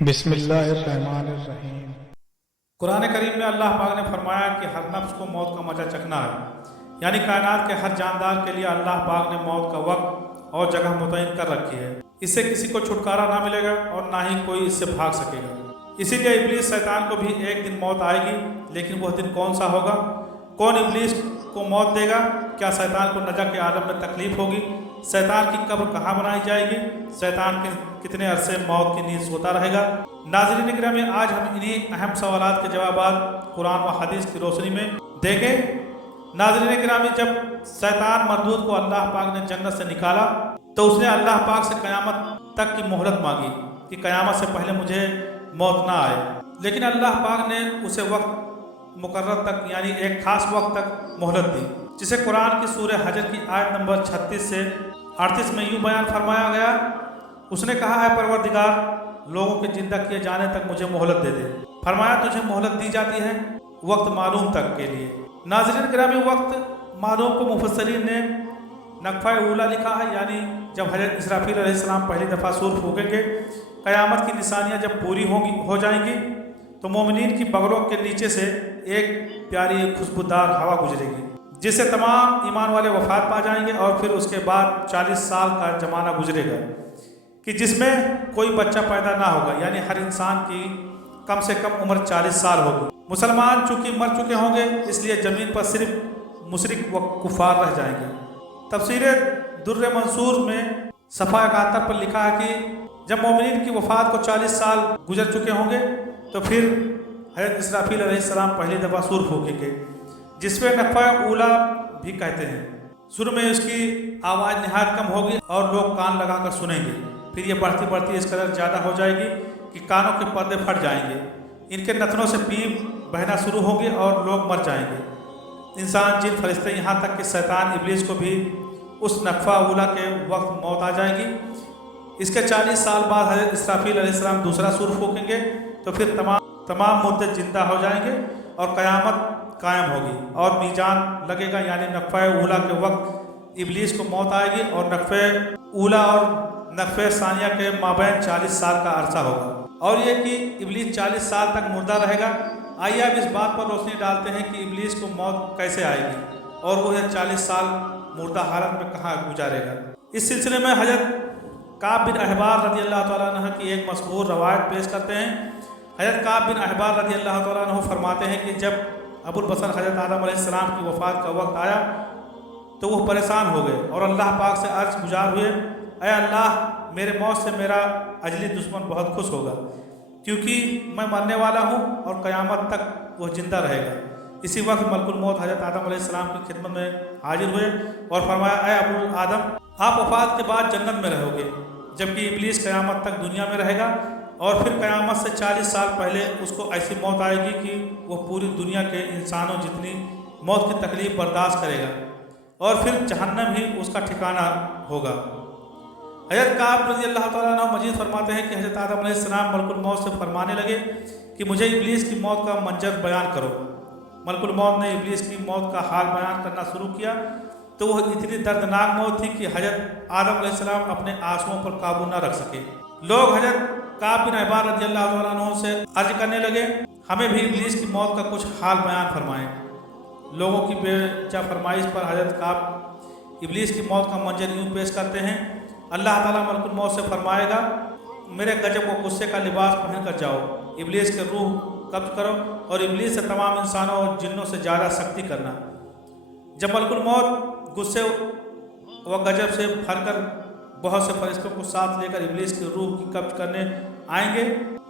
بسم اللہ الرحمن الرحیم۔ قرآن کریم میں اللہ پاک نے فرمایا کہ ہر نفس کو موت کا مزہ چکھنا ہے، یعنی کائنات کے ہر جاندار کے لیے اللہ پاک نے موت کا وقت اور جگہ متعین کر رکھی ہے۔ اس سے کسی کو چھٹکارا نہ ملے گا اور نہ ہی کوئی اس سے بھاگ سکے گا۔ اسی لیے ابلیس شیطان کو بھی ایک دن موت آئے گی، لیکن وہ دن کون سا ہوگا؟ کون ابلیس کو موت دے گا؟ کیا شیطان کو نجا کے عالم میں تکلیف ہوگی؟ شیطان کی قبر کہاں بنائی جائے گی؟ شیطان کے کتنے عرصے موت کی نیند سوتا رہے گا؟ ناظرین گرامی، آج ہم انہی اہم سوالات کے جوابات قرآن و حدیث کی روشنی میں دیں گے۔ ناظرین گرامی، جب شیطان مردود کو اللہ پاک نے جنت سے نکالا تو اس نے اللہ پاک سے قیامت تک کی مہلت مانگی کہ قیامت سے پہلے مجھے موت نہ آئے، لیکن اللہ پاک نے اسے وقت مقرر تک، یعنی ایک خاص وقت تک مہلت دی، جسے قرآن کی سورہ حجر کی آیت نمبر 36 سے 38 میں یوں بیان فرمایا گیا۔ اس نے کہا، اے پروردگار، لوگوں کے زندہ کیے جانے تک مجھے مہلت دے دے۔ فرمایا، تجھے مہلت دی جاتی ہے وقت معلوم تک کے لیے۔ ناظرین گرامی، وقت معلوم کو مفسرین نے نقفہ اولا لکھا ہے، یعنی جب حضرت اسرافیل علیہ السلام پہلی دفعہ سور پھونکیں گے، قیامت کی نشانیاں جب پوری ہو جائیں گی تو مومنین کی بغلوں کے نیچے سے ایک پیاری خوشبودار ہوا گزرے گی، جس سے تمام ایمان والے وفات پا جائیں گے، اور پھر اس کے بعد 40 سال کا زمانہ گزرے گا کہ جس میں کوئی بچہ پیدا نہ ہوگا، یعنی ہر انسان کی کم سے کم عمر 40 سال ہوگی۔ مسلمان چونکہ مر چکے ہوں گے، اس لیے زمین پر صرف مشرک و کفار رہ جائیں گے۔ تفسیر در منصور میں صفحہ 71 پر لکھا ہے کہ جب مومنین کی وفات کو 40 سال گزر چکے ہوں گے تو پھر حضرت اسرافیل علیہ السلام پہلی دفعہ سور پھونکیں گے، جس میں نقفہ اولا بھی کہتے ہیں۔ سر میں اس کی آواز نہایت کم ہوگی اور لوگ کان لگا کر سنیں گے، پھر یہ بڑھتی بڑھتی اس قدر زیادہ ہو جائے گی کہ کانوں کے پردے پھٹ جائیں گے، ان کے نتنوں سے پیپ بہنا شروع ہوں گے اور لوگ مر جائیں گے، انسان، جن، فرشتے، یہاں تک کہ شیطان ابلیس کو بھی اس نقفہ اولا کے وقت موت آ جائے گی۔ اس کے 40 سال بعد حضرت اسرافیل علیہ السلام دوسرا سور پھونکیں گے تو پھر تمام مدت زندہ ہو جائیں گے اور قیامت قائم ہوگی اور میزان لگے گا، یعنی نقفہ اولا کے وقت ابلیس کو موت آئے گی اور نقفہ اولا اور نقفہ ثانیہ کے مابین 40 سال کا عرصہ ہوگا، اور یہ کہ ابلیس 40 سال تک مردہ رہے گا۔ آئیے اب اس بات پر روشنی ڈالتے ہیں کہ ابلیس کو موت کیسے آئے گی اور وہ 40 سال مردہ حالت میں کہاں گزارے گا۔ اس سلسلے میں حضرت کعب بن احبار رضی اللہ تعالیٰ عنہ کی ایک مشہور روایت پیش کرتے ہیں۔ حضرت کعب بن احبار رضی اللہ تعالیٰ عنہ فرماتے ہیں کہ جب ابو البشر حضرت آدم علیہ السلام کی وفات کا وقت آیا تو وہ پریشان ہو گئے اور اللہ پاک سے عرض گزار ہوئے، اے اللہ، میرے موت سے میرا اجلی دشمن بہت خوش ہوگا، کیونکہ میں مرنے والا ہوں اور قیامت تک وہ زندہ رہے گا۔ اسی وقت ملک الموت حضرت آدم علیہ السلام کی خدمت میں حاضر ہوئے اور فرمایا، اے ابو آدم، آپ وفات کے بعد جنت میں رہو گے، جبکہ ابلیس قیامت تک دنیا میں رہے گا، اور پھر قیامت سے 40 سال پہلے اس کو ایسی موت آئے گی کہ وہ پوری دنیا کے انسانوں جتنی موت کی تکلیف برداشت کرے گا، اور پھر جہنم ہی اس کا ٹھکانہ ہوگا۔ حضرت کعب رضی اللہ تعالیٰ عنہ مزید فرماتے ہیں کہ حضرت آدم علیہ السلام ملک الموت سے فرمانے لگے کہ مجھے ابلیس کی موت کا منظر بیان کرو۔ ملک الموت نے ابلیس کی موت کا حال بیان کرنا شروع کیا تو وہ اتنی دردناک موت تھی کہ حضرت آدم علیہ السلام اپنے آنسوؤں پر قابو نہ رکھ سکے۔ لوگ حضرت کعب بن احبار رضی اللہ تعالیٰ عنہ سے عرض کرنے لگے، ہمیں بھی ابلیس کی موت کا کچھ حال بیان فرمائیں۔ لوگوں کی بے جا فرمائش پر حضرت کعب ابلیس کی موت کا منظر یوں پیش کرتے ہیں، اللہ تعالیٰ ملک الموت سے فرمائے گا، میرے غضب و غصے کا لباس پہن کر جاؤ، ابلیس کے روح قبض کرو اور ابلیس سے تمام انسانوں اور جنوں سے زیادہ سختی کرنا۔ جب ملک الموت غصے و غضب سے بھر کر بہت سے فرشتوں کو ساتھ لے کر ابلیس کی روح کی قبض کرنے آئیں گے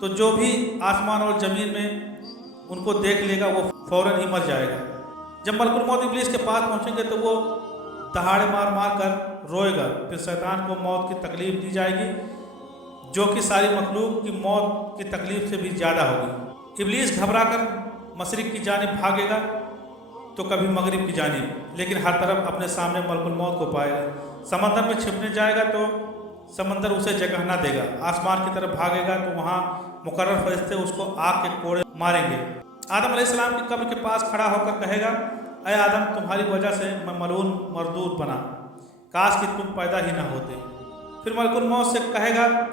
تو جو بھی آسمان اور زمین میں ان کو دیکھ لے گا وہ فوراً ہی مر جائے گا۔ جب ملک الموت ابلیس کے پاس پہنچیں گے تو وہ دہاڑے مار مار کر روئے گا، پھر شیطان کو موت کی تکلیف دی جائے گی جو کہ ساری مخلوق کی موت کی تکلیف سے بھی زیادہ ہوگی۔ ابلیس گھبرا کر مشرق کی جانب بھاگے گا تو کبھی مغرب کی جانب، لیکن ہر طرف اپنے سامنے ملک الموت کو پائے گا۔ سمندر میں چھپنے جائے گا تو سمندر اسے جگہ نہ دے گا، آسمان کی طرف بھاگے گا تو وہاں مقرر فرشتے اس کو آگ کے کوڑے ماریں گے۔ آدم علیہ السلام کی قبر کے پاس کھڑا ہو کر کہے گا، اے آدم، تمہاری وجہ سے میں ملعون مردود بنا، کاش کہ تم پیدا ہی نہ ہوتے۔ پھر ملک الموت سے کہے گا،